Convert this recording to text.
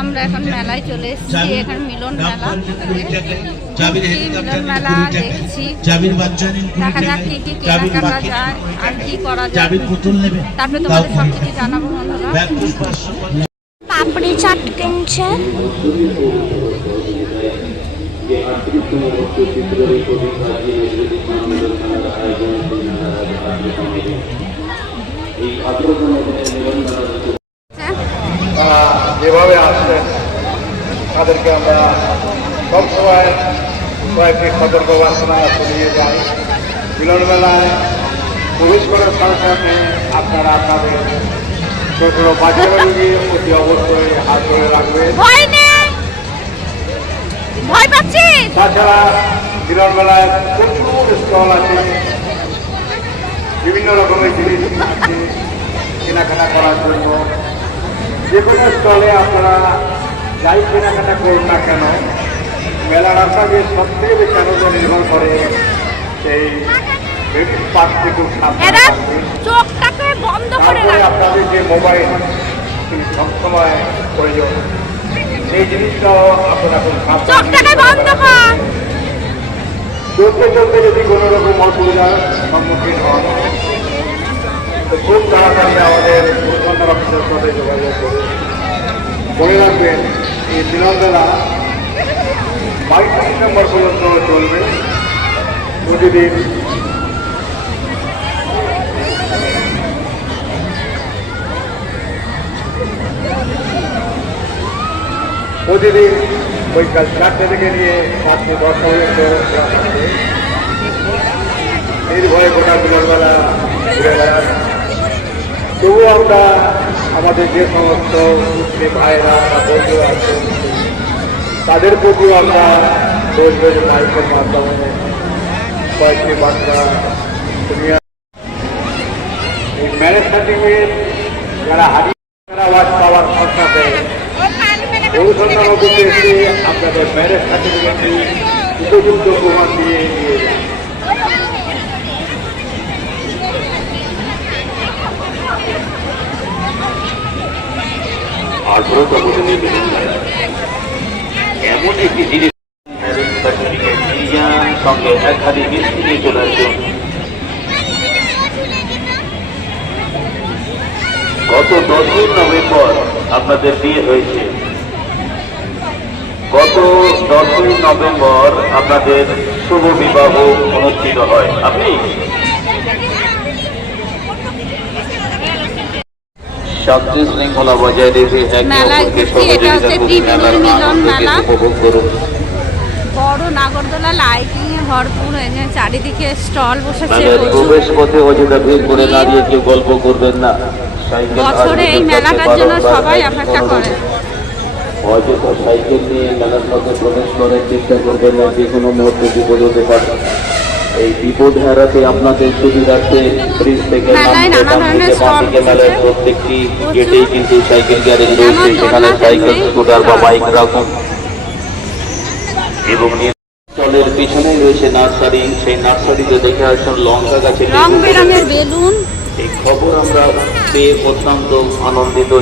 আমরা এখন মেলায় চলে এসেছি। এখানে মিলন মেলা, মিলন মেলা দেখছি। দেখা যাক কি কি কেনাকাটা যায় আর কি করা যায়, তারপরে তোমাদের সবকিছু জানাবো বন্ধুরা। পাপড়ি চাট কিনছে। যেভাবে আসছেন তাদেরকে আমরা সবসময় কয়েকটি সতর্কবার্তা শুনিয়ে যাই। মিলন মেলায় প্রবেশ করার সাথে সাথে আপনারা আপনাদের ছোট বাচ্চাগুলিকে অতি অবশ্যই হাত ধরে রাখবেন। তাছাড়া মিলন মেলায় প্রচুর স্টল আছে, বিভিন্ন রকমের জিনিস আছে কেনাকাটা করার জন্য। যে কোনো স্টলে আপনারা যাই কেনাকাটা করুন না কেন, মেলার আপনাকে সব থেকে বেশি আনন্দ নির্ভর করে সেই পার্ক থেকে আপনাদের যে মোবাইল সবসময় প্রয়োজন, সেই জিনিসটাও আপনারা খুব চলতে চলতে যদি কোনো রকম অসুবিধার সম্মুখীন হন তো খুব তাড়াতাড়ি আমাদের পরিবহন অফিসের সাথে যোগাযোগ করে মনে রাখবেন এই মিলন মেলা 22 ডিসেম্বর পর্যন্ত চলবে। প্রতিদিন বৈকাল 4টে থেকে নিয়ে রাত্রি 10টা পর্যন্ত নির্ভয়ে গোটা মিলন মেলা ঘুরে বেড়ান। তবুও আমরা আমাদের যে সমস্ত মুসলিম ভাইরা বা বন্ধুরা আছেন তাদের প্রতিও আমরা বলবেন মাইকের মাধ্যমে কয়েকটি বার্তা শুনিয়ে এই ম্যারেজ সার্টিফিকেট যারা হারিয়ে আওয়াজ পাওয়ার সাথে অনুসন্ধান করতে এসে আপনাদের ম্যারেজ সার্টিফিকেটটি উপযুক্ত প্রমাণ দিয়ে নিয়ে যান। এমন একটি জিনিস সার্টিফিকেট সঙ্গে এক হাতে মিষ্টি নিয়ে চলে আসুন। গত 10ই নভেম্বর আপনাদের বিয়ে হয়েছে, গত 10ই নভেম্বর আপনাদের শুভ বিবাহ অনুষ্ঠিত হয়। আপনি শান্তি শৃঙ্খলা বজায় রেখে উপভোগ করুন। বড় নাগরদোলা লাইটিং এ ভরপুর হয়েছে, চারিদিকে স্টল বসেছে। প্রবেশ পথে অযথা ভিড় করে দাঁড়িয়ে কেউ গল্প করবেন না। বছরে এই মেলাটার জন্য সবাই অপেক্ষা করে। অযথা সাইকেল নিয়ে মেলার মধ্যে প্রবেশ করার চেষ্টা করবেন না, যে কোনো মুহূর্তে বিপদ হতে পারে। এই বিপদ এড়াতে আপনাদের সুবিধার্থে ব্রিজ থেকে মেলার প্রত্যেকটি গেটেই কিন্তু সাইকেল গ্যারেজ রয়েছে, সেখানে সাইকেল স্কুটার বা বাইক রাখুন। এবং স্টলের পিছনেই রয়েছে নার্সারি, সেই নার্সারিতে দেখে আসুন লঙ্কা গাছে রং বেরঙের বেলুন। এই খবর আমরা পেয়ে অত্যন্ত আনন্দিত।